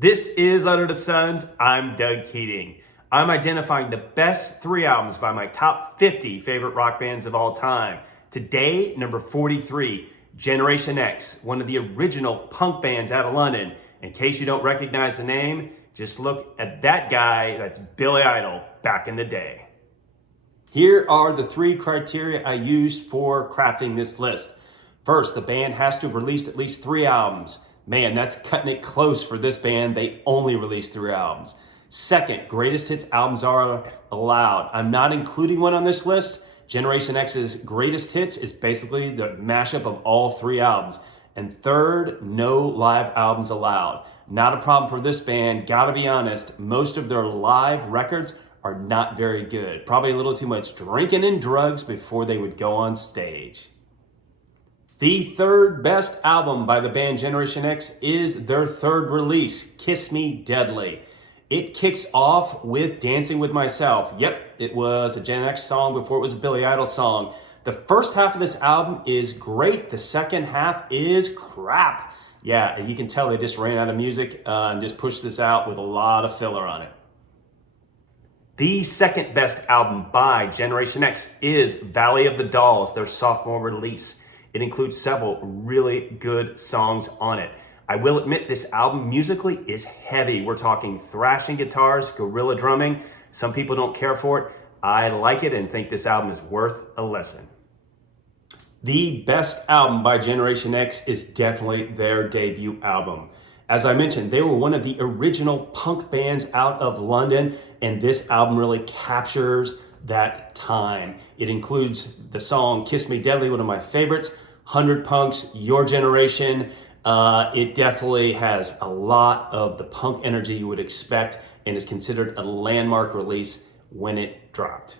This is Letter to Sons. I'm Doug Keating. I'm identifying the best 3 albums by my top 50 favorite rock bands of all time. Today, number 43, Generation X, one of the original punk bands out of London. In case you don't recognize the name, just look at that guy. That's Billy Idol back in the day. Here are the 3 criteria I used for crafting this list. First, the band has to have released at least 3 albums. Man, that's cutting it close for this band. They only released 3 albums. Second, greatest hits albums are allowed. I'm not including one on this list. Generation X's greatest hits is basically the mashup of all 3 albums. And third, no live albums allowed. Not a problem for this band. Gotta be honest, most of their live records are not very good. Probably a little too much drinking and drugs before they would go on stage. The third best album by the band Generation X is their third release, Kiss Me Deadly. It kicks off with Dancing With Myself. Yep, it was a Gen X song before it was a Billy Idol song. The first half of this album is great. The second half is crap. Yeah, you can tell they just ran out of music and just pushed this out with a lot of filler on it. The second best album by Generation X is Valley of the Dolls, their sophomore release. It includes several really good songs on it. I will admit this album musically is heavy. We're talking thrashing guitars, guerrilla drumming. Some people don't care for it. I like it and think this album is worth a listen. The best album by Generation X is definitely their debut album. As I mentioned, they were one of the original punk bands out of London, and this album really captures that time. It includes the song Kiss Me Deadly, one of my favorites, 100 Punks, Your Generation. It definitely has a lot of the punk energy you would expect and is considered a landmark release when it dropped.